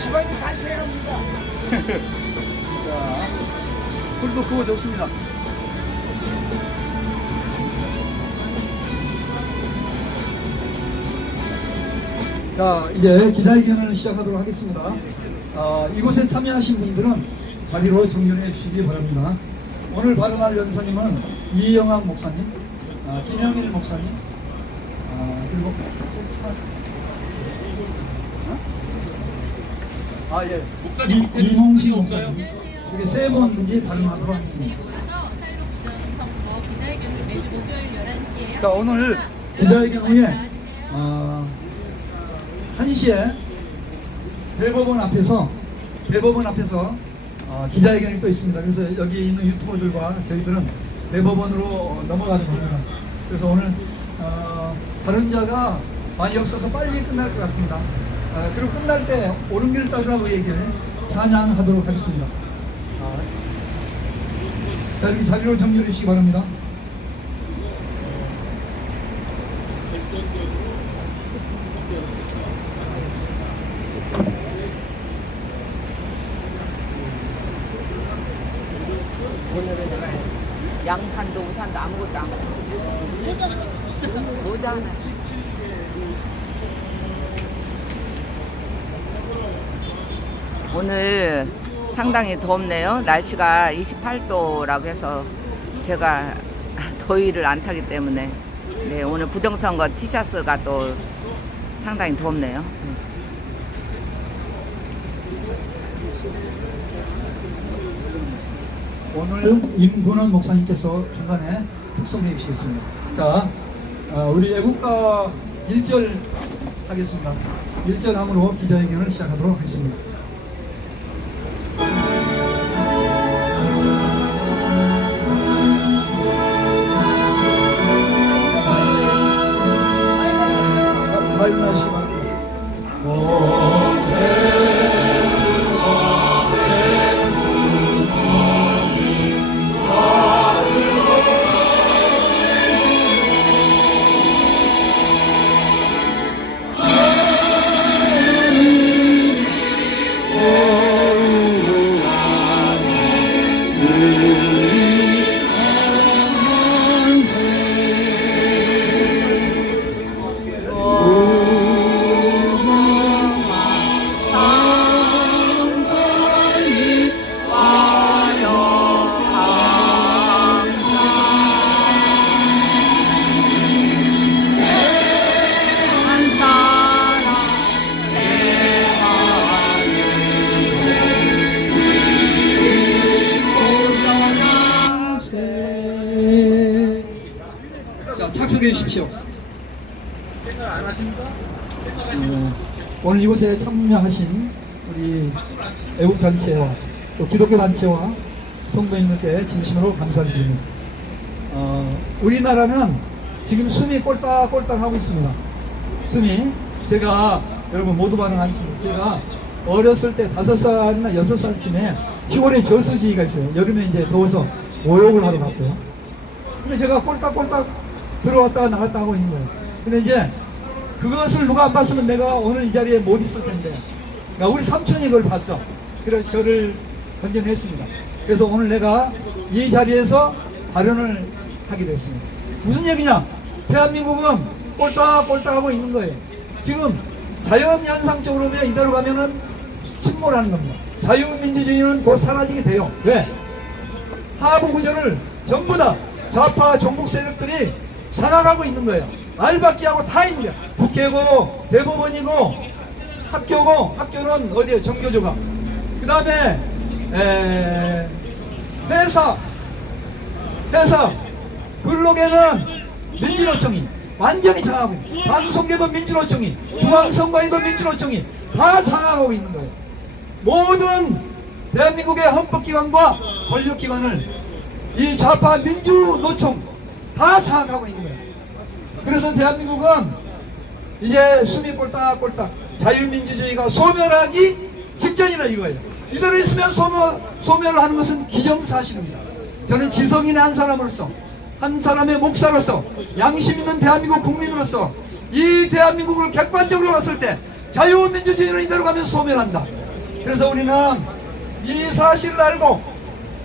집안이 잘 돼야 합니다. 자, 불도 구워졌습니다. 자, 이제 기자회견을 시작하도록 하겠습니다. 이곳에 참여하신 분들은 자리로 정렬해 주시기 바랍니다. 오늘 발언할 연사님은 이영학 목사님, 김영일 목사님, 그리고 예, 목사님 이홍식 목사님, 이렇게 세 분이 발언하도록 하겠습니다. 기자회견을 매주 목요일 11시에 자, 오늘 기자회견 후에 1시에 대법원 앞에서 기자회견이 또 있습니다. 그래서 여기 있는 유튜버들과 저희들은 대법원으로 넘어가는 겁니다. 그래서 오늘 발언자가 많이 없어서 빨리 끝날 것 같습니다. 그리고 끝날 때 옳은 길 따르라고 얘기를 찬양하도록 하겠습니다. 자, 이렇게 자리로 정리해 주시기 바랍니다. 오늘은 내가 양산도 우산도 아무것도 안 먹어. 모자 하나. 오늘 상당히 덥네요. 날씨가 28도라고 해서 제가 더위를 안 타기 때문에 오늘 부정선거 티셔츠가 또 상당히 덥네요. 오늘 임근원 목사님께서 중간에 특송해 주시겠습니다. 자, 우리 애국가 1절 하겠습니다. 1절 함으로 기자회견을 시작하도록 하겠습니다. 마이너시 착석해 주십시오. 오늘 이곳에 참여하신 우리 애국단체와 또 기독교단체와 성도님들께 진심으로 감사를 드립니다. 우리나라는 지금 숨이 꼴딱꼴딱 하고 있습니다. 숨이 제가 여러분 모두 반응하겠습니다. 제가 어렸을 때 5살이나 6살쯤에 시골에 저수지가 있어요. 여름에 이제 더워서 모욕을 하러 갔어요. 근데 제가 꼴딱꼴딱 들어왔다가 나갔다 하고 있는 거예요. 근데 이제 그것을 누가 안 봤으면 내가 오늘 이 자리에 못 있을 텐데, 그러니까 우리 삼촌이 그걸 봤어. 그래서 저를 건져냈습니다. 그래서 오늘 내가 이 자리에서 발언을 하게 됐습니다. 무슨 얘기냐? 대한민국은 꼴딱꼴딱 하고 있는 거예요. 지금 자연현상적으로 보면 이대로 가면은 침몰하는 겁니다. 자유민주주의는 곧 사라지게 돼요. 왜? 하부 구조를 전부 다 좌파 종북 세력들이 장악하고 있는 거예요. 알박기하고 다 있는 거예요. 국회고 대법원이고 학교고, 학교는 어디에요? 정교조가. 그 다음에 회사 근로계는 민주노총이 완전히 장악하고 있는 거예요. 방송계도 민주노총이, 중앙선관위도 민주노총이 다 장악하고 있는 거예요. 모든 대한민국의 헌법기관과 권력기관을 이 좌파 민주노총 다 장악하고 있는 거예요. 그래서 대한민국은 이제 숨이 꼴딱꼴딱 자유민주주의가 소멸하기 직전이라 이거예요. 이대로 있으면 소멸하는 것은 기정사실입니다. 저는 지성인의 한 사람으로서, 한 사람의 목사로서, 양심 있는 대한민국 국민으로서 이 대한민국을 객관적으로 봤을 때 자유민주주의로 이대로 가면 소멸한다. 그래서 우리는 이 사실을 알고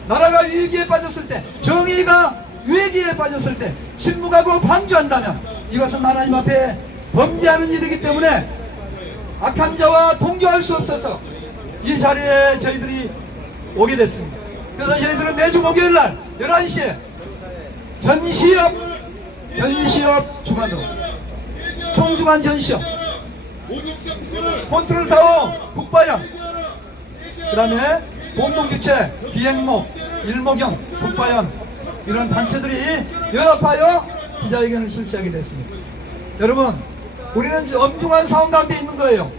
나라가 위기에 빠졌을 때, 정의가 위기에 빠졌을 때 침묵하고 방조한다면 이것은 하나님 앞에 범죄하는 일이기 때문에 악한 자와 동조할 수 없어서 이 자리에 저희들이 오게 됐습니다. 그래서 저희들은 매주 목요일날 11시에 전시업 주간으로 총주간 전시업, 콘트롤타워 국바형, 그 다음에 공동주최 비행목, 일목형, 국바형 이런 단체들이 연합하여 기자회견을 실시하게 됐습니다. 여러분, 우리는 엄중한 상황 가운데 있는 거예요.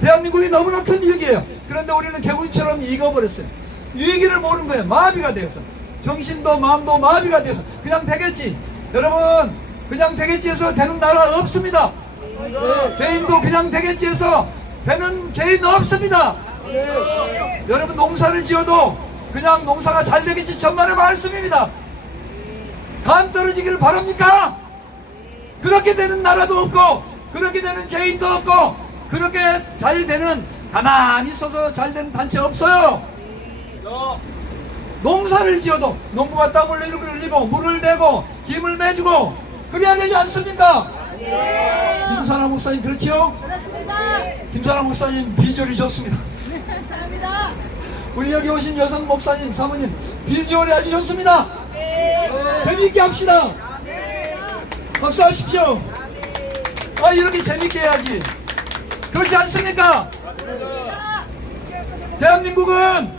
대한민국이 너무나 큰 위기예요. 그런데 우리는 개구리처럼 익어버렸어요. 위기를 모르는 거예요. 마비가 되어서, 정신도 마음도 마비가 되어서 그냥 되겠지. 여러분, 그냥 되겠지 해서 되는 나라 없습니다. 개인도 그냥 되겠지 해서 되는 개인 없습니다. 여러분, 농사를 지어도 그냥 농사가 잘 되겠지 천만의 말씀입니다. 감 떨어지기를 바랍니까? 그렇게 되는 나라도 없고 그렇게 되는 개인도 없고 그렇게 잘 되는, 가만히 있어서 잘 되는 단체 없어요. 농사를 지어도 농부가 땀을 흘리고 물을 대고 힘을 매주고 그래야 되지 않습니까? 김사랑 목사님 그렇지요? 그렇습니다. 김사랑 목사님 비주얼이 좋습니다. 감사합니다. 우리 여기 오신 여성 목사님, 사모님 비주얼이 아주 좋습니다. 재미있게 합시다. 박수 하십시오. 아, 이렇게 재미있게 해야지. 그렇지 않습니까? 대한민국은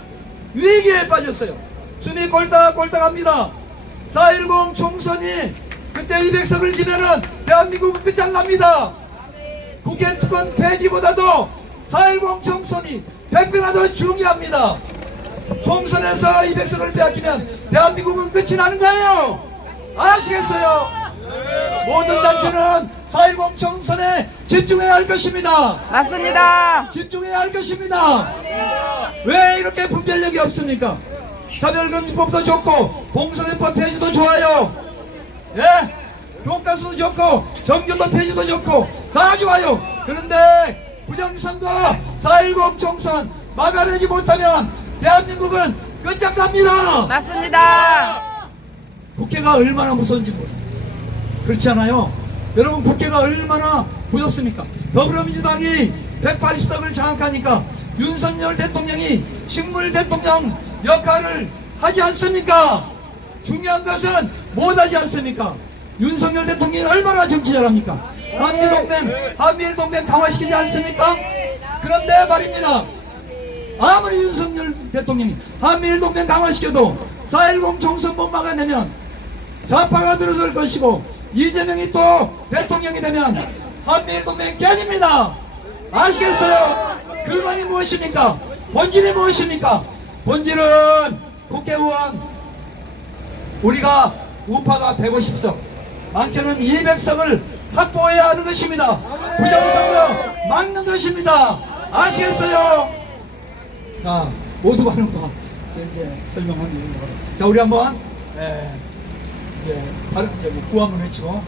위기에 빠졌어요. 숨이 꼴딱꼴딱합니다. 4.10 총선이 그때 200석을 지면은 대한민국은 끝장납니다. 국회 특권 폐지보다도 4.10 총선이 100배나 더 중요합니다. 총선에서 200석을 빼앗기면 대한민국은 끝이 나는 거예요. 아시겠어요? 모든 단체는 4.10 총선에 집중해야 할 것입니다. 맞습니다. 집중해야 할 것입니다. 왜 이렇게 분별력이 없습니까? 차별금지법도 좋고 공선행법 폐지도 좋아요. 예? 교과서도 좋고 정규법 폐지도 좋고 다 좋아요. 그런데 부정선거 4.10 총선 막아내지 못하면 대한민국은 끝장납니다. 맞습니다. 국회가 얼마나 무서운지 몰라요. 그렇지 않아요? 여러분, 국회가 얼마나 무섭습니까? 더불어민주당이 180석을 장악하니까 윤석열 대통령이 식물 대통령 역할을 하지 않습니까? 중요한 것은 못하지 않습니까? 윤석열 대통령이 얼마나 정치 잘합니까? 한미일 동맹 강화시키지 않습니까? 그런데 말입니다. 아무리 윤석열 대통령이 한미일 동맹 강화시켜도 4.10 총선 못 막아내면 좌파가 들어설 것이고 이재명이 또 대통령이 되면 한미일 동맹 깨집니다. 아시겠어요? 근원이 무엇입니까? 본질이 무엇입니까? 본질은 국회의원, 우리가 우파가 150석, 많게는 200석을 확보해야 하는 것입니다. 부정선거 막는 것입니다. 아시겠어요? 자, 모두 발언과 이제 설명하는 이유가. 자, 우리 한번 이제 구함을 외치고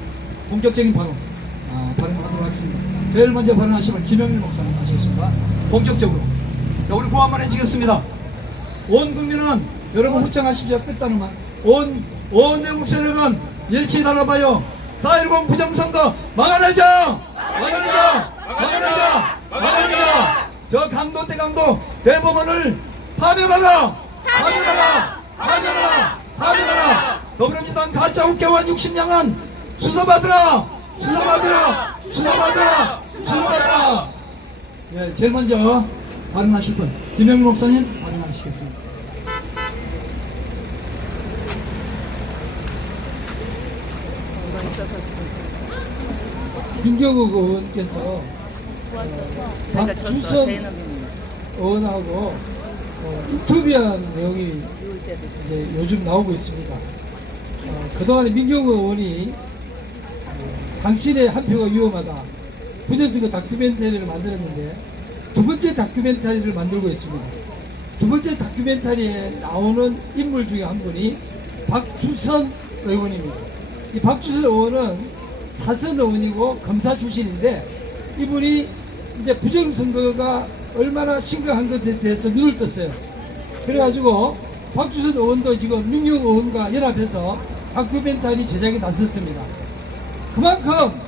본격적인 발언을 하도록 하겠습니다. 제일 먼저 발언하시면 김영일 목사님 하시겠습니다. 본격적으로. 자, 우리 구함을 외치겠습니다. 온 국민은 여러분 후청하십시오. 끝다는 말. 온 외국 세력은 일치 달아봐요. 4.10 부정선거 막아내자! 막아내자! 막아내자! 막아내자! 저 강도 대 강도 대법원을 파면하라! 파면하라! 파면하라! 파면하라! 더불어민주당 가짜 국회의원 60명은 수사받으라! 수사받으라! 수사받으라! 수사받으라! 예, 제일 먼저 발언하실 분 김영일 목사님 발언하시겠습니다. 민경욱 의원께서 저희가 졌어. 박주선 대너는 의원하고 인터뷰한 내용이 이럴 때도 이제 요즘 나오고 있습니다. 그동안에 민경욱 의원이 당신의 한 표가 위험하다. 부정선거 다큐멘터리를 만들었는데 두 번째 다큐멘터리를 만들고 있습니다. 두 번째 다큐멘터리에 나오는 인물 중에 한 분이 박주선 의원입니다. 이 박주선 의원은 사선 의원이고 검사 출신인데 이분이 이제 부정선거가 얼마나 심각한 것에 대해서 눈을 떴어요. 그래가지고 박주선 의원도 지금 민경 의원과 연합해서 다큐멘터리 제작에 나섰습니다. 그만큼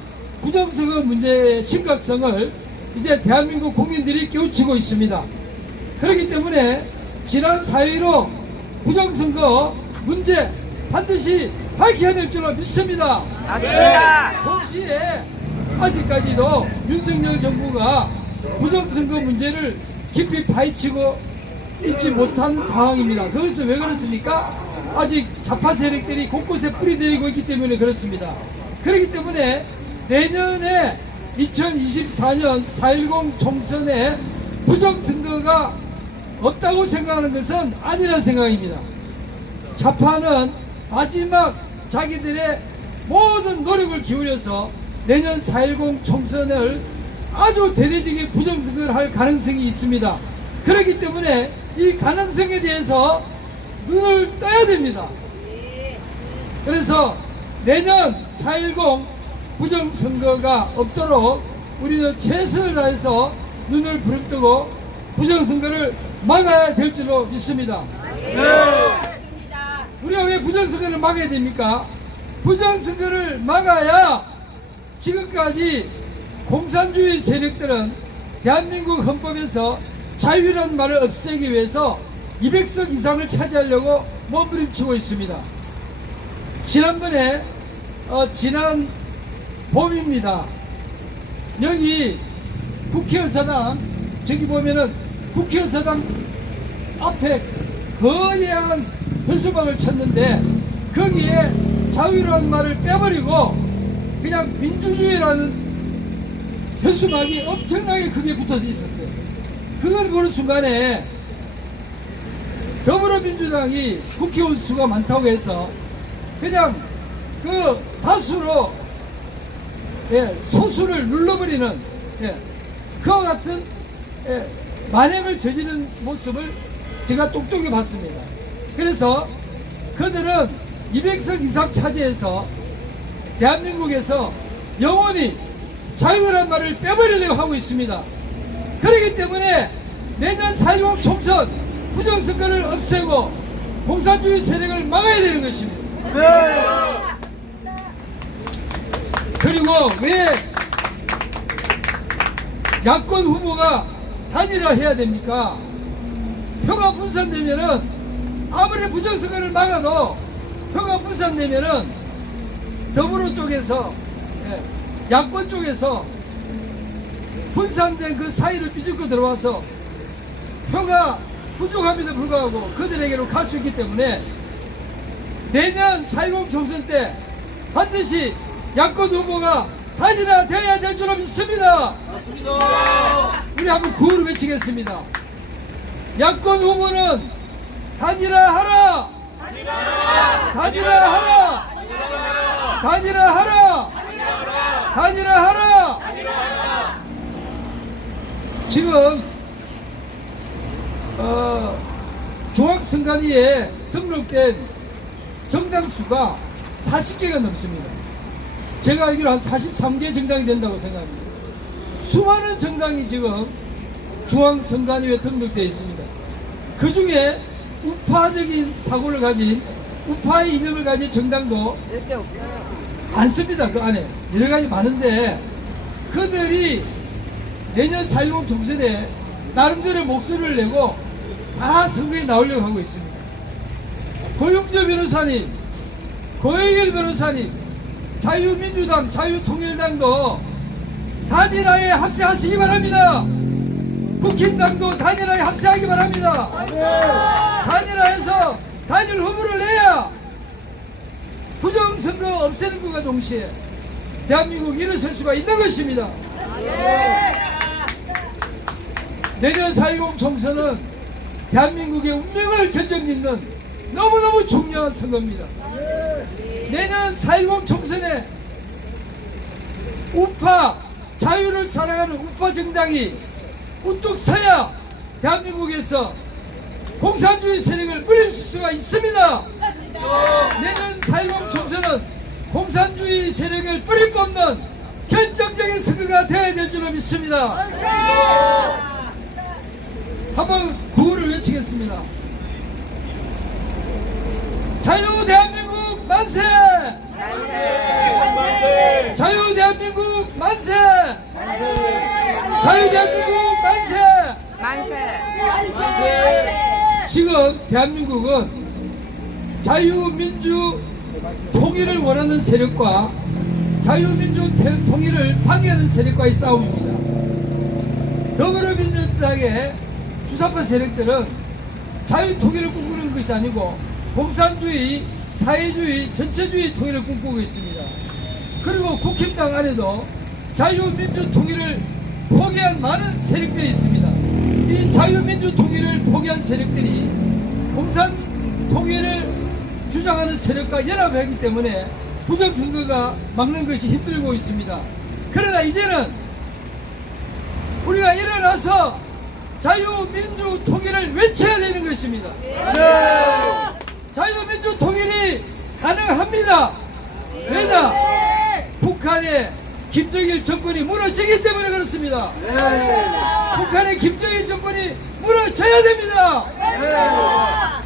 부정선거 문제의 심각성을 이제 대한민국 국민들이 깨우치고 있습니다. 그렇기 때문에 지난 4.15 부정선거 문제 반드시 밝혀야 될 줄로 믿습니다. 맞습니다. 동시에 아직까지도 윤석열 정부가 부정선거 문제를 깊이 파헤치고 있지 못한 상황입니다. 그것은 왜 그렇습니까? 아직 좌파 세력들이 곳곳에 뿌리내리고 있기 때문에 그렇습니다. 그렇기 때문에 내년에 2024년 4.10 총선에 부정선거가 없다고 생각하는 것은 아니라는 생각입니다. 좌파는 마지막 자기들의 모든 노력을 기울여서 내년 4.10 총선을 아주 대대적인 부정선거를 할 가능성이 있습니다. 그렇기 때문에 이 가능성에 대해서 눈을 떠야 됩니다. 그래서 내년 4.10 부정선거가 없도록 우리는 최선을 다해서 눈을 부릅뜨고 부정선거를 막아야 될 줄로 믿습니다. 우리가 왜 부정선거를 막아야 됩니까? 부정선거를 막아야 지금까지 공산주의 세력들은 대한민국 헌법에서 자유라는 말을 없애기 위해서 200석 이상을 차지하려고 몸부림치고 있습니다. 지난번에 지난 봄입니다. 여기 국회의사당 저기 보면은 국회의사당 앞에 거대한 현수막을 쳤는데 거기에 자유라는 말을 빼버리고 그냥 민주주의라는 현수막이 엄청나게 크게 붙어서 있었어요. 그걸 보는 순간에 더불어민주당이 국회의원 수가 많다고 해서 그냥 그 다수로 소수를 눌러버리는 그와 같은 만행을 저지르는 모습을 제가 똑똑히 봤습니다. 그래서 그들은 200석 이상 차지해서 대한민국에서 영원히 자유란 말을 빼버리려고 하고 있습니다. 그렇기 때문에 내년 4.10 총선 부정선거를 없애고 공산주의 세력을 막아야 되는 것입니다. 그리고 왜 야권 후보가 단일화해야 됩니까? 표가 분산되면은 아무리 부정선거를 막아도 표가 분산되면은 더불어 쪽에서 야권 쪽에서 분산된 그 사이를 삐죽고 들어와서 표가 부족함에도 불구하고 그들에게로 갈 수 있기 때문에 내년 4.10 총선 때 반드시 야권 후보가 단일화되어야 될 줄로 믿습니다. 맞습니다. 우리 한번 구호를 외치겠습니다. 야권 후보는 단일화하라! 단일화하라! 단일화하라! 단일화하라! 지금 중앙선관위에 등록된 정당 수가 40개가 넘습니다. 제가 알기로 한 43개 정당이 된다고 생각합니다. 수많은 정당이 지금 중앙선관위에 등록되어 있습니다. 그 중에 우파적인 사고를 가진 우파의 이념을 가진 정당도 절대 없어요. 많습니다. 그 안에 여러 가지 많은데 그들이 내년 4.10 총선에 나름대로 목소리를 내고 다 선거에 나오려고 하고 있습니다. 고용조 변호사님, 고영일 변호사님, 자유민주당, 자유통일당도 단일화에 합세하시기 바랍니다. 국힘당도 단일화에 합세하기 바랍니다. 단일화해서 단일 후보를 내야 부정선거 없애는 것과 동시에 대한민국 일어설 수가 있는 것입니다. 내년 4.10 총선은 대한민국의 운명을 결정짓는 너무너무 중요한 선거입니다. 내년 4.10 총선에 우파, 자유를 사랑하는 우파 정당이 우뚝 서야 대한민국에서 공산주의 세력을 물리칠 수가 있습니다. 내년 4.10 총선은 공산주의 세력을 뿌리 뽑는 결정적인 선거가 되어야 될 줄로 믿습니다. 한번 구호를 외치겠습니다. 자유 대한민국 만세! 자유 대한민국 만세! 자유 대한민국 만세! 지금 대한민국은 자유민주 통일을 원하는 세력과 자유민주 통일을 방해하는 세력과의 싸움입니다. 더불어민주당의 주사파 세력들은 자유통일을 꿈꾸는 것이 아니고 공산주의, 사회주의, 전체주의 통일을 꿈꾸고 있습니다. 그리고 국힘당 안에도 자유민주 통일을 포기한 많은 세력들이 있습니다. 이 자유민주 통일을 포기한 세력들이 공산 통일을 주장하는 세력과 연합하기 때문에 부정선거가 막는 것이 힘들고 있습니다. 그러나 이제는 우리가 일어나서 자유민주 통일을 외쳐야 되는 것입니다. 자유민주 통일이 가능합니다. 왜냐? 북한의 김정일 정권이 무너지기 때문에 그렇습니다. 북한의 김정일 정권이 무너져야 됩니다.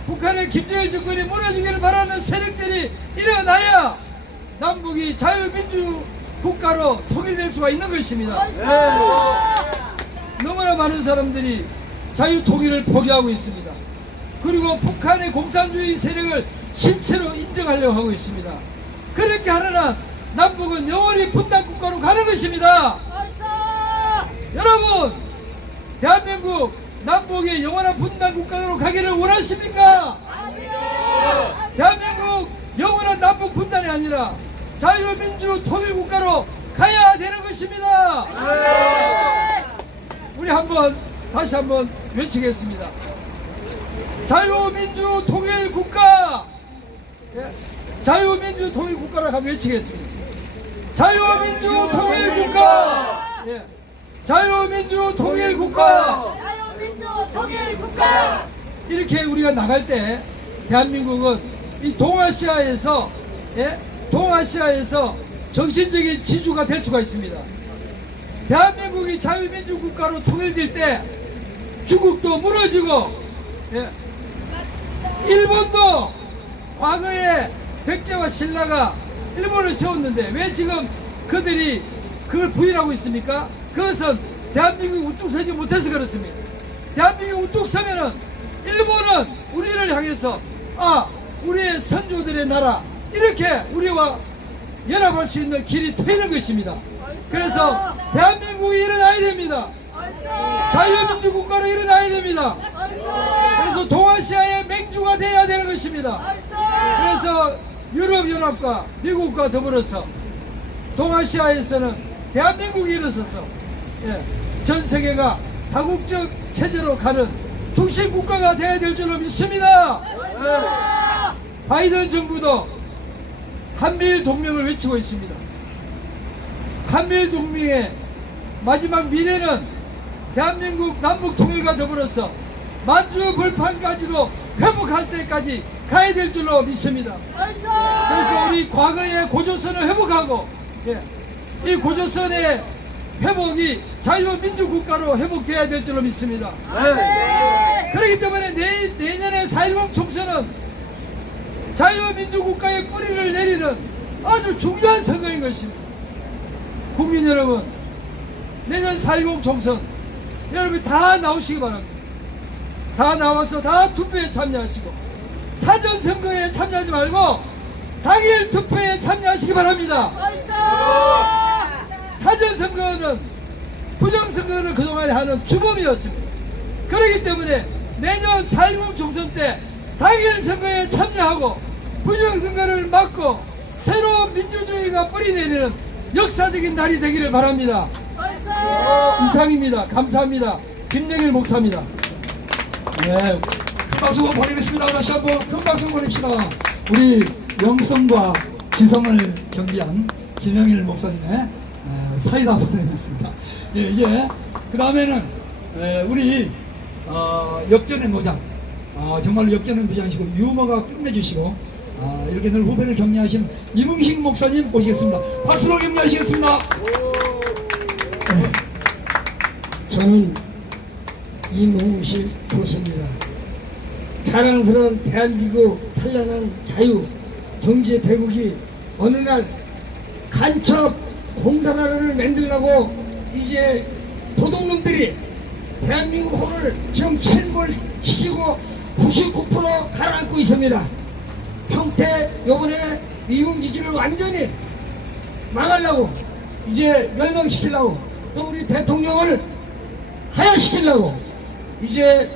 북한의 김정일 정권이 무너지기를 바라는 세력들이 일어나야 남북이 자유민주 국가로 통일될 수가 있는 것입니다. 너무나 많은 사람들이 자유통일을 포기하고 있습니다. 그리고 북한의 공산주의 세력을 실체로 인정하려고 하고 있습니다. 그렇게 하는 한 남북은 영원히 분단국가로 가는 것입니다. 여러분, 대한민국 남북이 영원한 분단국가로 가기를 원하십니까? 대한민국 영원한 남북 분단이 아니라 자유민주 통일국가로 가야 되는 것입니다. 우리 다시 한번 외치겠습니다. 자유민주 통일국가. 자유민주 통일국가를 한번 외치겠습니다. 자유민주 통일국가. 자유민주 통일국가. 이렇게 우리가 나갈 때 대한민국은 이 동아시아에서 정신적인 지주가 될 수가 있습니다. 대한민국이 자유민주 국가로 통일될 때 중국도 무너지고 일본도 과거에 백제와 신라가 일본을 세웠는데 왜 지금 그들이 그걸 부인하고 있습니까? 그것은 대한민국이 우뚝 서지 못해서 그렇습니다. 대한민국이 우뚝 서면은 일본은 우리를 향해서 우리의 선조들의 나라 이렇게 우리와 연합할 수 있는 길이 트이는 것입니다. 그래서 대한민국이 일어나야 됩니다. 자유민주 국가로 일어나야 됩니다. 그래서 동아시아의 맹주가 되어야 되는 것입니다. 그래서 유럽연합과 미국과 더불어서 동아시아에서는 대한민국이 일어서서 전 세계가 다국적 체제로 가는 중심 국가가 되어야 될 줄로 믿습니다. 바이든 정부도 한미일 동맹을 외치고 있습니다. 한미일 동맹의 마지막 미래는 대한민국 남북 통일과 더불어서 만주 벌판까지도 회복할 때까지 가야 될 줄로 믿습니다. 그래서 우리 과거의 고조선을 회복하고 이 고조선의 회복이 자유민주국가로 회복되어야 될 줄로 믿습니다. 그렇기 때문에 내년에 4.10 총선은 자유민주국가의 뿌리를 내리는 아주 중요한 선거인 것입니다. 국민 여러분, 내년 4.10 총선 여러분 다 나오시기 바랍니다. 다 나와서 다 투표에 참여하시고 사전선거에 참여하지 말고 당일 투표에 참여하시기 바랍니다. 사전선거는 부정선거는 그동안에 하는 주범이었습니다. 그렇기 때문에 내년 4.10 총선 때 당일 선거에 참여하고 부정선거를 막고 새로운 민주주의가 뿌리내리는 역사적인 날이 되기를 바랍니다. 이상입니다. 감사합니다. 김영일 목사입니다. 큰 박수 보내겠습니다. 다시 한번 큰 박수 보냅시다. 우리 영성과 지성을 경비한 김영일 목사님의 사이다 보내셨습니다. 예, 이제 그 다음에는 우리 역전의 노장, 정말로 역전의 노장이시고 유머가 끝내주시고 이렇게 늘 후배를 격려하시는 이문식 목사님 모시겠습니다. 박수로 격려하시겠습니다. 저는 이문식 교수입니다. 자랑스러운 대한민국 찬란한 자유 경제 대국이 어느 날 간첩 공산화를 만들려고 이제 도둑놈들이 대한민국 호를 지금 침몰시키고 99% 가라앉고 있습니다. 평택 요번에 미군 기지를 완전히 망하려고 이제 멸망시키려고 또 우리 대통령을 하야시키려고 이제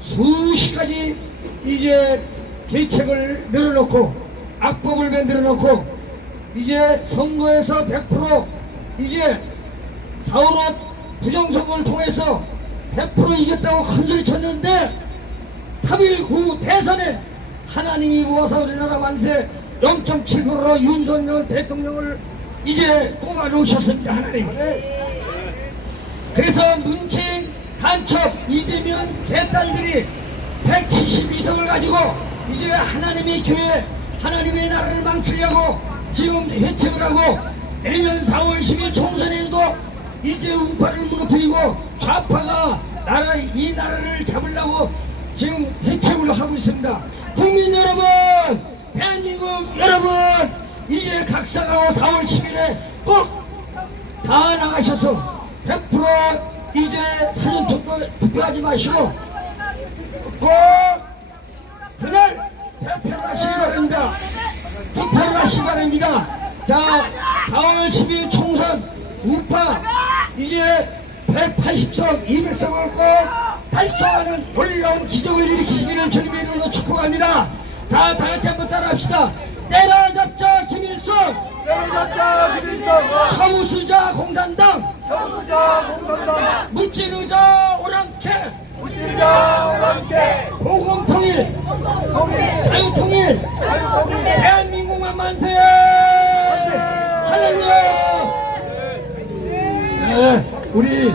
수십 가지 이제 계책을 내려놓고 악법을 만들어놓고 이제 선거에서 100% 이제 4.15 부정선거를 통해서 100% 이겼다고 큰소리 쳤는데 3.19 대선에 하나님이 모아서 우리나라 만세 0.7%로 윤석열 대통령을 이제 뽑아놓으셨습니다. 하나님. 그래서 문책 간첩 이재명 개딸들이 172석을 가지고 이제 하나님의 교회 하나님의 나라를 망치려고 지금 해책을 하고 내년 4월 10일 총선에도 이제 우파를 무너뜨리고 좌파가 이 나라를 잡으려고 지금 해책을 하고 있습니다. 국민 여러분, 대한민국 여러분, 이제 각성하고 4월 10일에 꼭 다 나가셔서 100% 이제 사전 투표하지 마시고 꼭 그날 투표를 하시기 바랍니다. 투표를 하시기 바랍니다. 자, 4월 10일 총선 우파 이제 180석, 200석을 꼭 달성하는 놀라운 기적을 일으키시기를 주님의 이름으로 축복합니다. 다 같이 한번 따라합시다. 때려잡자 김일성, 때려잡자 김일성, 처우수자 공산당, 무찌르자 오랑캐, 보금통일, 자유통일, 대한민국만 만세! 할렐루야! 네, 우리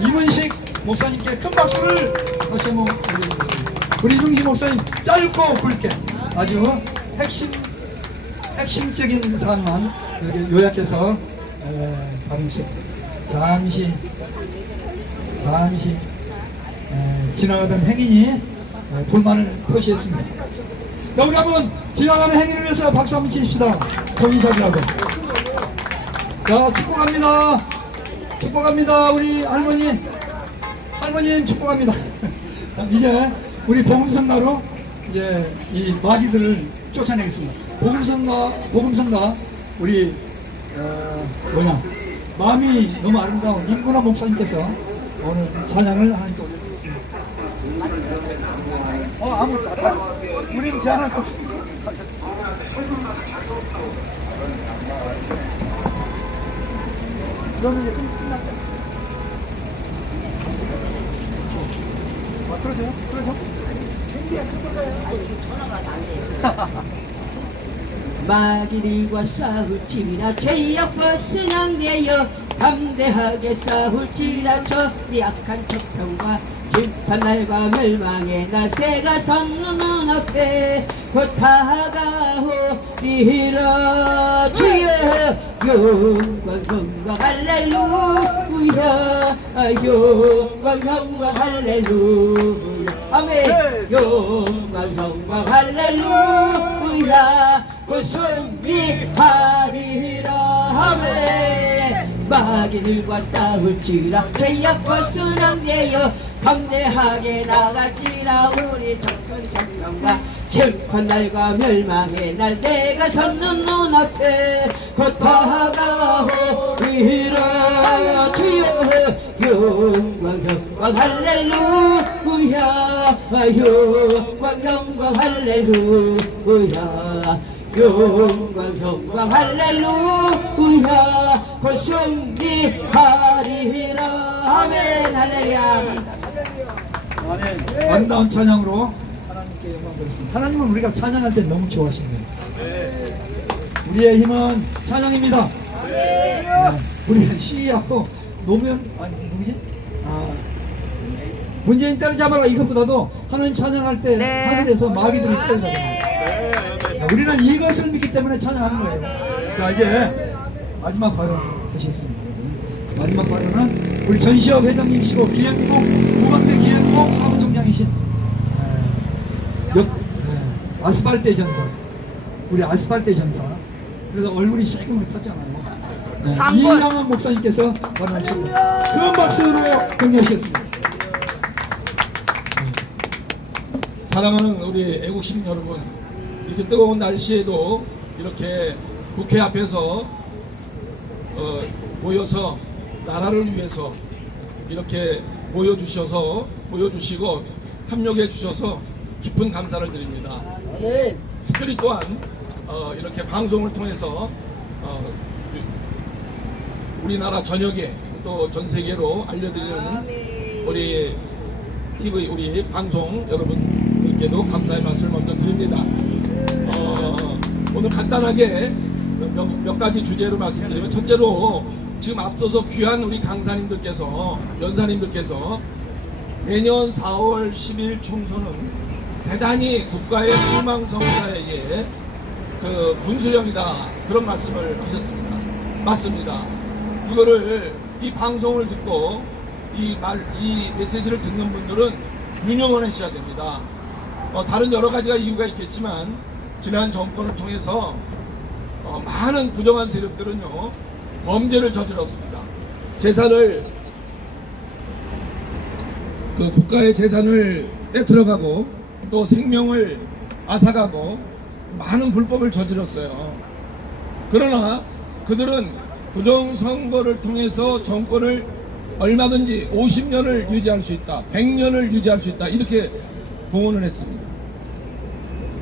이문식 목사님께 큰 박수를 다시 한번 올려드리겠습니다. 우리 이문식 목사님 짧고 굵게 아주 핵심적인 사항만 이렇게 요약해서 발언했습니다. 잠시 지나가던 행인이 불만을 표시했습니다. 자, 우리 한번 지나가는 행인을 위해서 박수 한번 치십시다. 정의사들하고. 자, 축복합니다. 축복합니다. 우리 할머님 축복합니다. 이제 우리 복음성가로 이제 이 마귀들을 쫓아내겠습니다. 복음성가 우리 마음이 너무 아름다운 임구나 목사님께서 오늘 찬양을 하나님께 올려드리겠습니다. 아무것도 안 하죠. 우리는 제안할 거 없습니다. 그러면 이제 끝났다. 틀어줘요? 준비가 큰 걸까요? 아니, 이게 전화가 안 돼요. 마귀들과 싸울지라 죄악 벗어나게여 담대하게 싸울지라 저 약한 척평과 심판날과 멸망의 날 새가 섰는 눈앞에 곧 다가오리라. 주여 영광 할렐루야, 영광 할렐루야, 아멘. 영광 할렐루야, 곧 승리하리라. 아멘. 마귀들과 싸울지라 죄악 벗어나게여 담대하게 나갈지라. 우리 정권과 심판날과 멸망의 날 내가 섰는 눈앞에 곧 다가오리라. 주여 영광 할렐루야, 영광 할렐루야, 영광 할렐루야, 곧 승리하리라. 아멘. 할렐루야. 아름다운 찬양으로 하나님께 영광 드렸습니다. 하나님은 우리가 찬양할 때 너무 좋아하십니다. 우리의 힘은 찬양입니다. 우리는 시위하고 노무현 아니 누구지? 문재인 때려잡아라 이것보다도 하나님 찬양할 때 네. 하늘에서 마귀들이 때려잡아요. 우리는 이것을 믿기 때문에 찬양하는 거예요. 자 이제 마지막 발언 하시겠습니다. 마지막 발언은 우리 전시업 회장님이시고 기행복 무광대 기행복 사무총장이신 아스팔트 전사 우리 아스팔트 전사 그래서 얼굴이 새까맣게 탔잖아요. 장군. 이향원 목사님께서 발언하십니다. 큰 박수로 격려하시겠습니다. 사랑하는 우리 애국 시민 여러분, 이렇게 뜨거운 날씨에도 이렇게 국회 앞에서 모여서 나라를 위해서 이렇게 모여주시고 협력해 주셔서 깊은 감사를 드립니다. 특별히 또한 이렇게 방송을 통해서 우리나라 전역에 또 전 세계로 알려드리는 우리 TV 우리 방송 여러분들께도 감사의 말씀을 먼저 드립니다. 오늘 간단하게 몇 가지 주제로 말씀드리면, 첫째로 지금 앞서서 귀한 우리 강사님들께서 연사님들께서 내년 4월 10일 총선은 대단히 국가의 희망성사에게 그 분수령이다, 그런 말씀을 하셨습니다. 맞습니다. 이거를 이 방송을 듣고 이 메시지를 듣는 분들은 유념하셔야 됩니다. 다른 여러 가지가 이유가 있겠지만 지난 정권을 통해서 많은 부정한 세력들은요 범죄를 저질렀습니다. 재산을 그 국가의 재산을 빼들어가고 또 생명을 앗아가고 많은 불법을 저질렀어요. 그러나 그들은 부정선거를 통해서 정권을 얼마든지 50년을 유지할 수 있다, 100년을 유지할 수 있다, 이렇게 공언을 했습니다.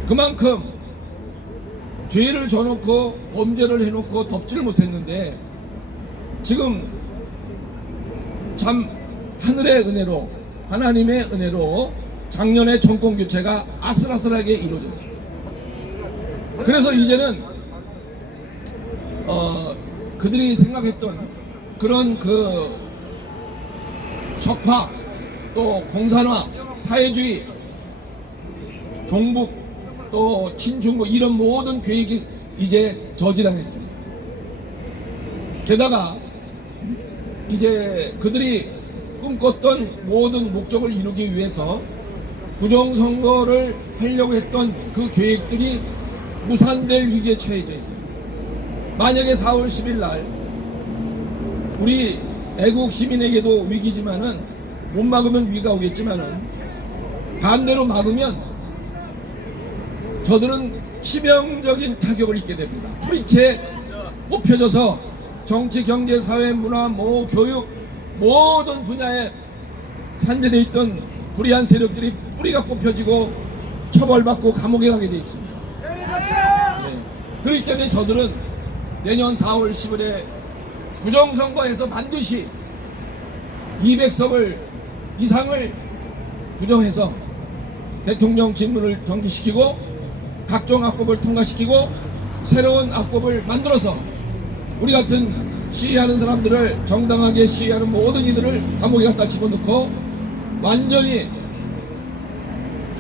그만큼 죄를 져놓고 범죄를 해놓고 덮지를 못했는데, 지금 참 하늘의 은혜로, 하나님의 은혜로 작년에 정권 교체가 아슬아슬하게 이루어졌습니다. 그래서 이제는 그들이 생각했던 그런 그 적화, 또 공산화, 사회주의, 종북, 또 친중국, 이런 모든 계획이 이제 저지당했습니다. 게다가 이제 그들이 꿈꿨던 모든 목적을 이루기 위해서 부정선거를 하려고 했던 그 계획들이 무산될 위기에 처해져 있습니다. 만약에 4월 10일 날 우리 애국 시민에게도 위기지만은, 못 막으면 위기가 오겠지만은, 반대로 막으면 저들은 치명적인 타격을 입게 됩니다. 뿌리채 뽑혀져서 정치, 경제, 사회, 문화, 교육 모든 분야에 산재되어 있던 불의한 세력들이 뿌리가 뽑혀지고 처벌받고 감옥에 가게 되어 있습니다. 네. 그렇기 때문에 저들은 내년 4월 10일에 부정선거에서 반드시 200석 이상을 부정해서 대통령 직무를 정지시키고 각종 악법을 통과시키고 새로운 악법을 만들어서 우리 같은 시위하는 사람들을, 정당하게 시위하는 모든 이들을 감옥에 갖다 집어넣고 완전히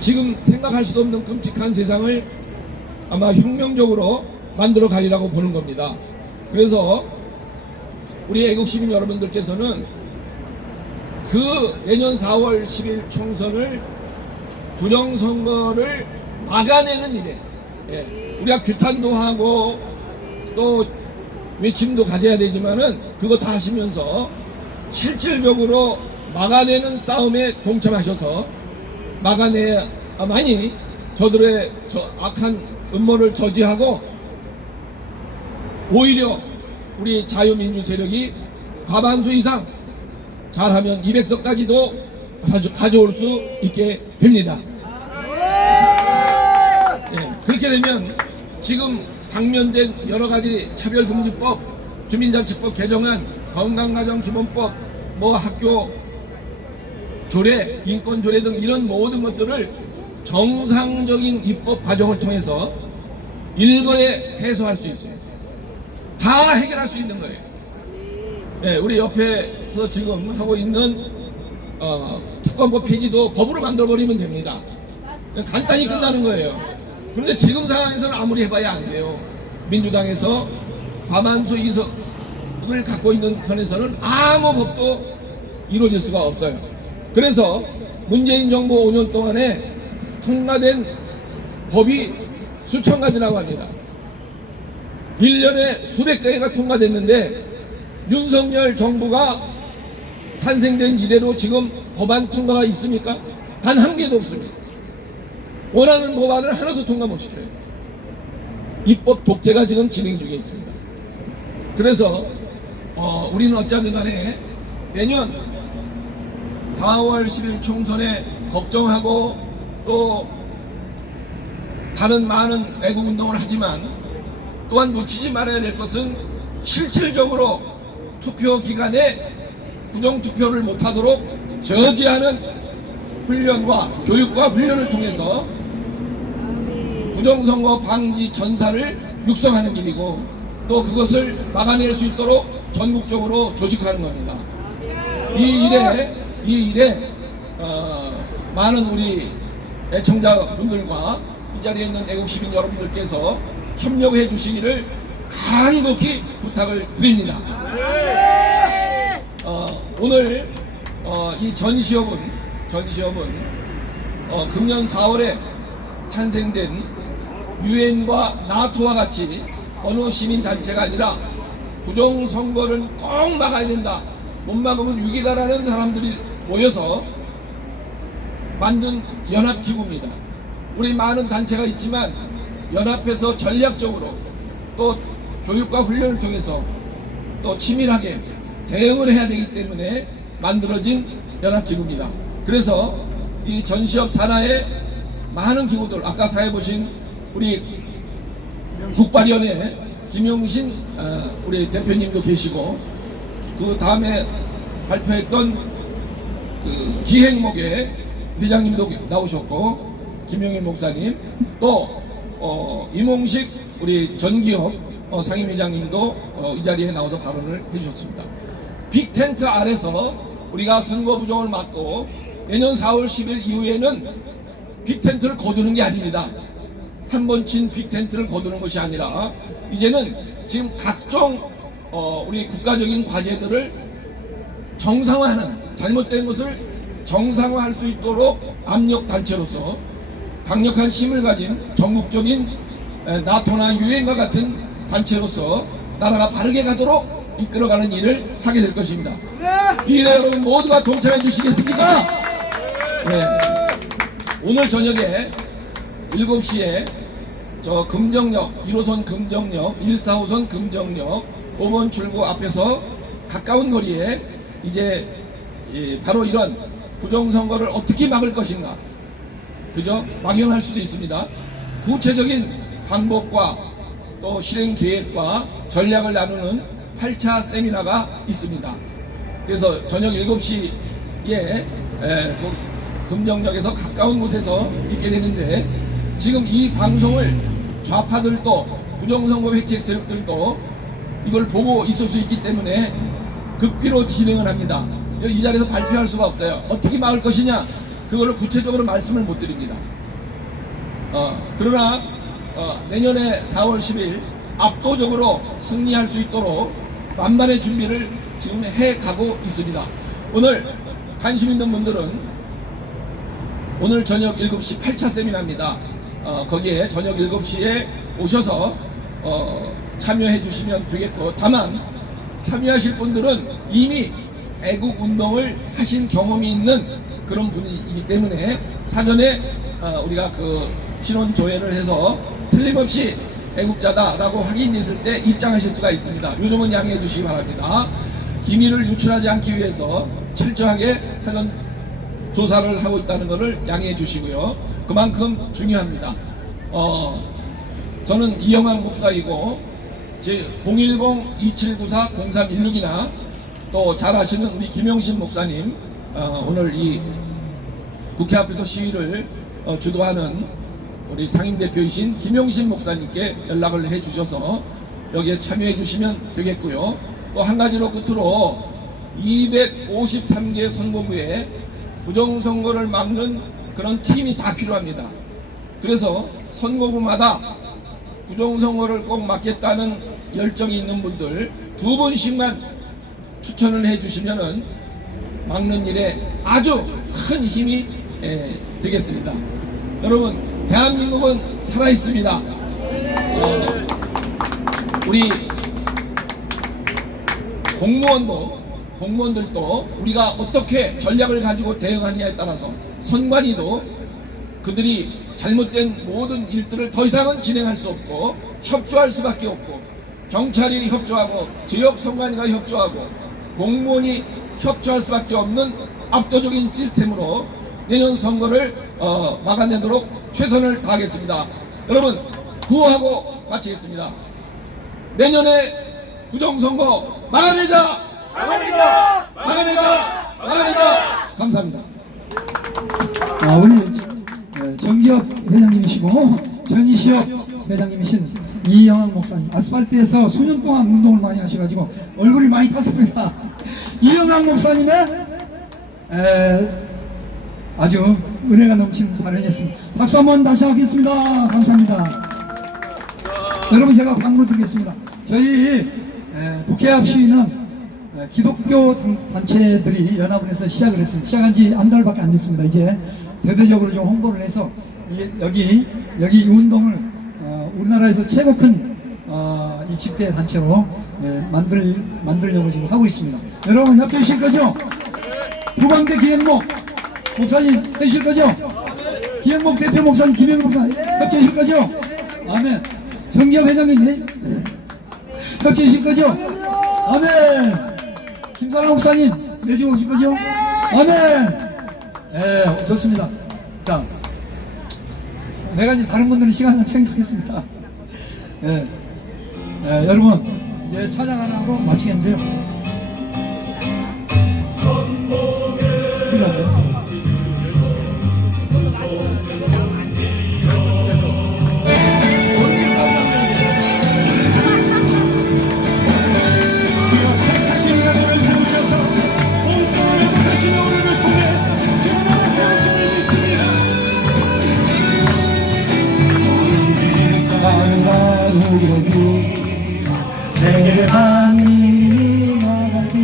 지금 생각할 수도 없는 끔찍한 세상을 아마 혁명적으로 만들어 가리라고 보는 겁니다. 그래서 우리 애국시민 여러분들께서는 그 내년 4월 10일 총선을, 부정선거를 막아내는 일에, 우리가 규탄도 하고 또 외침도 가져야 되지만은 그거 다 하시면서 실질적으로 막아내는 싸움에 동참하셔서 막아내야만이 저들의 악한 음모를 저지하고 오히려 우리 자유민주 세력이 과반수 이상 잘하면 200석까지도 가져올 수 있게 됩니다. 그렇게 되면 지금 당면된 여러가지 차별금지법, 주민자치법 개정안, 건강가정기본법, 학교 조례, 인권조례 등 이런 모든 것들을 정상적인 입법 과정을 통해서 일거에 해소할 수 있습니다. 다 해결할 수 있는 거예요. 예, 우리 옆에서 지금 하고 있는 특검법 폐지도 법으로 만들어버리면 됩니다. 간단히 끝나는 거예요. 그런데 지금 상황에서는 아무리 해봐야 안 돼요. 민주당에서 과반수 이석을 갖고 있는 선에서는 아무 법도 이루어질 수가 없어요. 그래서 문재인 정부 5년 동안에 통과된 법이 수천 가지라고 합니다. 1년에 수백 개가 통과됐는데 윤석열 정부가 탄생된 이래로 지금 법안 통과가 있습니까? 단 한 개도 없습니다. 원하는 법안을 하나도 통과 못 시켜요. 입법 독재가 지금 진행 중에 있습니다. 그래서 우리는 어쨌든 간에 내년 4월 10일 총선에 걱정하고 또 다른 많은 애국운동을 하지만 또한 놓치지 말아야 될 것은 실질적으로 투표 기간에 부정투표를 못하도록 저지하는 훈련과 교육과 훈련을 통해서 부정선거 방지 전사를 육성하는 일이고 또 그것을 막아낼 수 있도록 전국적으로 조직하는 겁니다. 이 일에 많은 우리 애청자분들과 이 자리에 있는 애국시민 여러분들께서 협력해 주시기를 간곡히 부탁을 드립니다. 오늘 이 전시협은 금년 4월에 탄생된 유엔과 나토와 같이 어느 시민단체가 아니라 부정선거를 꼭 막아야 된다, 못 막으면 위기다라는 사람들이 모여서 만든 연합기구입니다. 우리 많은 단체가 있지만 연합해서 전략적으로 또 교육과 훈련을 통해서 또 치밀하게 대응을 해야 되기 때문에 만들어진 연합기구입니다. 그래서 이 전시협 산하에 많은 기구들, 아까 사회 보신 우리 국발위원회 김용신 우리 대표님도 계시고, 그 다음에 발표했던 그 기행목의 회장님도 나오셨고, 김용인 목사님, 또 이몽식 우리 전기업 상임회장님도 이 자리에 나와서 발언을 해주셨습니다. 빅텐트 아래서 우리가 선거 부정을 막고 내년 4월 10일 이후에는 빅텐트를 거두는 게 아닙니다. 한 번 친 빅텐트를 거두는 것이 아니라 이제는 지금 각종 우리 국가적인 과제들을 정상화하는, 잘못된 것을 정상화할 수 있도록 압력단체로서 강력한 힘을 가진 전국적인 나토나 유엔과 같은 단체로서 나라가 바르게 가도록 이끌어가는 일을 하게 될 것입니다. 이 일에 여러분 모두가 동참해 주시겠습니까? 네. 오늘 저녁에 7시에 저 금정역, 1호선 금정역, 145선 금정역 5번 출구 앞에서 가까운 거리에 이제 바로 이런 부정선거를 어떻게 막을 것인가, 그죠? 막연할 수도 있습니다. 구체적인 방법과 또 실행 계획과 전략을 나누는 8차 세미나가 있습니다. 그래서 저녁 7시에 금정역에서 가까운 곳에서 있게 되는데, 지금 이 방송을 좌파들도 부정선거 획책 세력들도 이걸 보고 있을 수 있기 때문에 극비로 진행을 합니다. 이 자리에서 발표할 수가 없어요. 어떻게 막을 것이냐, 그거를 구체적으로 말씀을 못 드립니다. 그러나 내년에 4월 10일 압도적으로 승리할 수 있도록 만반의 준비를 지금 해가고 있습니다. 오늘 관심 있는 분들은 오늘 저녁 7시 8차 세미나입니다. 거기에 저녁 7시에 오셔서 참여해 주시면 되겠고, 다만 참여하실 분들은 이미 애국운동을 하신 경험이 있는 그런 분이기 때문에 사전에 우리가 그 신원조회를 해서 틀림없이 애국자다라고 확인했을 때 입장하실 수가 있습니다. 요즘은 양해해 주시기 바랍니다. 기밀을 유출하지 않기 위해서 철저하게 사전 조사를 하고 있다는 것을 양해해 주시고요. 그만큼 중요합니다. 저는 이영환 목사이고 010-2794-0316이나 또 잘 아시는 우리 김용신 목사님, 오늘 이 국회 앞에서 시위를 주도하는 우리 상임대표이신 김용신 목사님께 연락을 해 주셔서 여기에 참여해 주시면 되겠고요. 또 한 가지로 끝으로 253개 선거구에 부정선거를 막는 그런 팀이 다 필요합니다. 그래서 선거구마다 부정선거를 꼭 막겠다는 열정이 있는 분들 2분씩만 추천을 해주시면은 막는 일에 아주 큰 힘이 되겠습니다. 여러분, 대한민국은 살아있습니다. 우리 공무원들도 우리가 어떻게 전략을 가지고 대응하느냐에 따라서 선관위도 그들이 잘못된 모든 일들을 더 이상은 진행할 수 없고 협조할 수밖에 없고, 경찰이 협조하고 지역선관위가 협조하고 공무원이 협조할 수밖에 없는 압도적인 시스템으로 내년 선거를 막아내도록 최선을 다하겠습니다. 여러분, 구호하고 마치겠습니다. 내년에 부정선거 막아내자! 막아내자! 막아내자! 막아내자! 감사합니다. 우리 정기업 회장님이시고 정의시업 회장님이신 이영학 목사님, 아스팔트에서 수년 동안 운동을 많이 하셔가지고 얼굴이 많이 탔습니다. 이영학 목사님의 아주 은혜가 넘치는 발언이었습니다. 박수 한번 다시 하겠습니다. 감사합니다. 여러분, 제가 광고 드리겠습니다. 저희 북해학 시위는 기독교 단체들이 연합을 해서 시작을 했습니다. 시작한 지 한 달밖에 안 됐습니다. 이제 대대적으로 좀 홍보를 해서 여기 이 운동을 우리나라에서 최고 큰 이 집대 단체로 만들려고 지금 하고 있습니다. 여러분, 협조해 주실 거죠? 부광대 기행목 목사님 해주실 거죠? 기행목 대표 목사님, 김영 목사님 협조해 주실 거죠? 아멘. 정기업 회장님 협조해 주실 거죠? 아멘. 김사랑 목사님 내주고 오실 거죠? 아멘. 좋습니다. 자, 내가 이제 다른 분들은 시간을 생각했습니다. 여러분, 이제 찬양 하나 하고 마치겠는데요. 필요한데요? 세계를 하니 나가니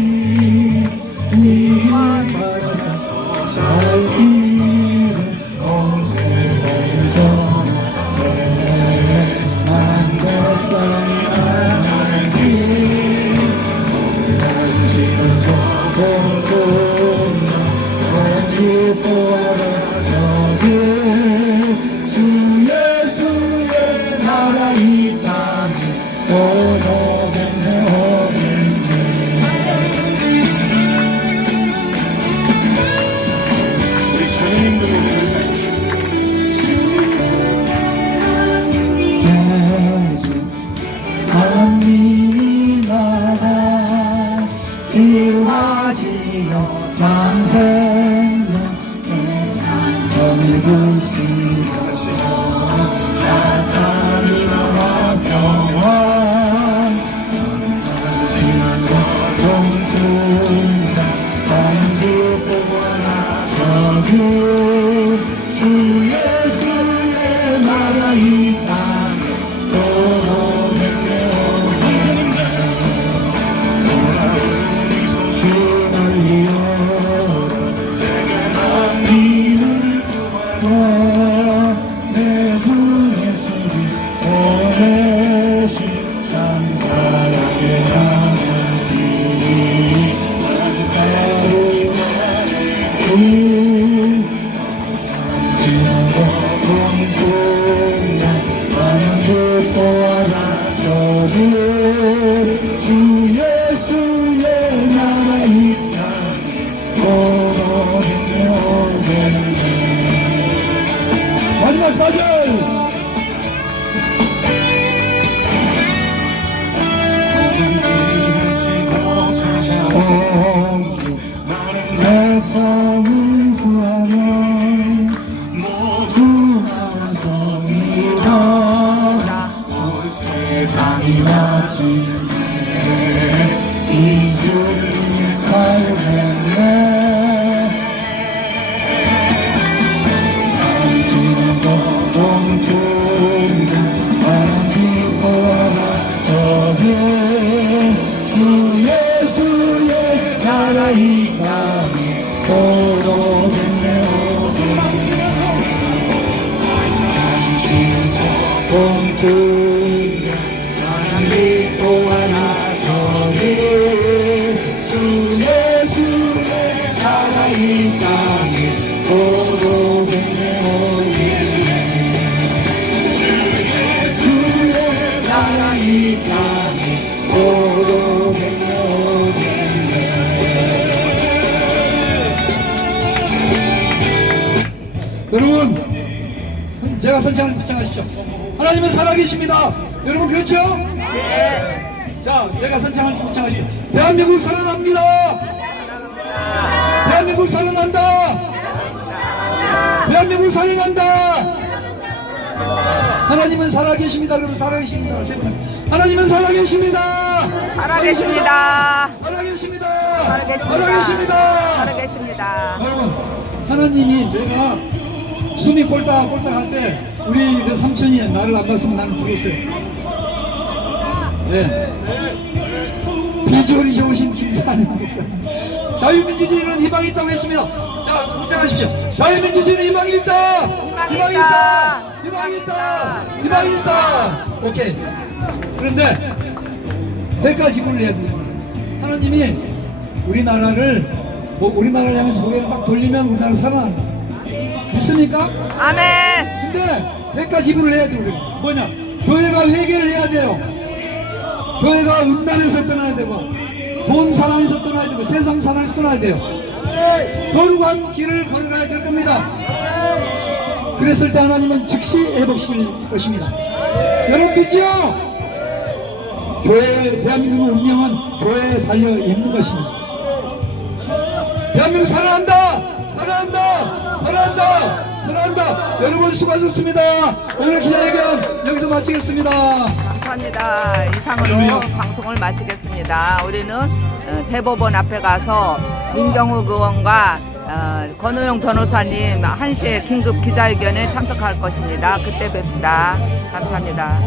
니를 바라서 살기를 온 세상에서 세만 백성이 알기 당신은 소동소나 어디 보아라 저기 주 예수의 나라 이 땅에 오노겠네 오겠네. 우리 전인들 하나님이 나라 기와지며 참생명 전이고 있으며 나타이나 평화 동중다 당기 보아라 저기 주 예수의 나라 이 땅에 오노겠네 주 예수의 나라 이 땅에 오겠네 오겠네. 마지막 4절. 내 성은 구하면 모두 하성이라 세상이 마치 여러분, 제가 선창을 묵상하십시오. 하나님은 살아계십니다. 여러분 그렇죠? 자, 제가 선창을 묵상하십시오. 대한민국 살아납니다. 대한민국 살아난다. 대한민국 살아난다. 하나님은 살아계십니다. 여러분 살아계십니다. 세 분. 하나님은 살아계십니다. 살아계십니다. 살아계십니다. 살아계십니다. 살아계십니다. 살아계십니다. 여러분, 하나님이 내가 숨이 꼴딱꼴딱 할 때 우리 그 삼촌이 나를 안 봤으면 나는 죽었어요. 네. 비주얼이 좋으신 김사님 목사님. 자유민주주의는 희망이 있다고 했습니다. 자, 묵상하십시오. 자유민주주의는 희망이 있다. 희망이 있다. 희망이 있다. 희망이 있다. 오케이. 그런데 여기까지 굴을 해야 됩니다. 하나님이 우리나라를 우리나라를 향해서 고개를 딱 돌리면 우리나라 살아난다. 믿습니까? 아멘. 근데 여기까지 지불을 해야 돼. 우리 뭐냐? 교회가 회개를 해야 돼요. 교회가 음란에서 떠나야 되고 돈 사랑에서 떠나야 되고 세상 사랑에서 떠나야 돼요. 거룩한 길을 걸어가야 될 겁니다. 그랬을 때 하나님은 즉시 회복시킬 것입니다. 여러분 믿지요? 교회, 대한민국의 운명은 교회에 달려 있는 것입니다. 대한민국 살아난다! 살아난다! 살아난다! 살아난다! 여러분 수고하셨습니다. 오늘 기자회견 여기서 마치겠습니다. 감사합니다. 이상으로 방송을 마치겠습니다. 우리는 대법원 앞에 가서 민경욱 의원과 권호영 변호사님 1시에 긴급 기자회견에 참석할 것입니다. 그때 뵙시다. 감사합니다.